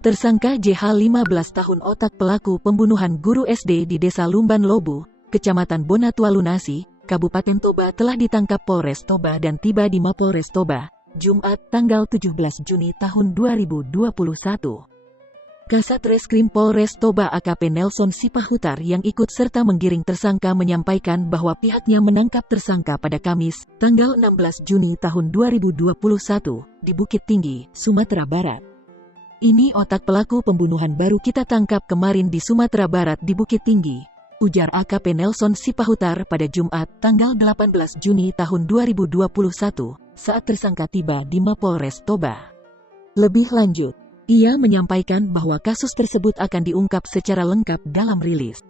Tersangka JH 15 tahun otak pelaku pembunuhan guru SD di Desa Lumban Lobu, Kecamatan Bonatua Lunasi, Kabupaten Toba telah ditangkap Polres Toba dan tiba di Mapolres Toba, Jumat tanggal 17 Juni tahun 2021. Kasat Reskrim Polres Toba AKP Nelson Sipahutar yang ikut serta menggiring tersangka menyampaikan bahwa pihaknya menangkap tersangka pada Kamis, tanggal 16 Juni tahun 2021, di Bukit Tinggi, Sumatera Barat. Ini otak pelaku pembunuhan baru kita tangkap kemarin di Sumatera Barat di Bukit Tinggi, ujar AKP Nelson Sipahutar pada Jumat, tanggal 18 Juni tahun 2021, saat tersangka tiba di Mapolres Toba. Lebih lanjut, ia menyampaikan bahwa kasus tersebut akan diungkap secara lengkap dalam rilis.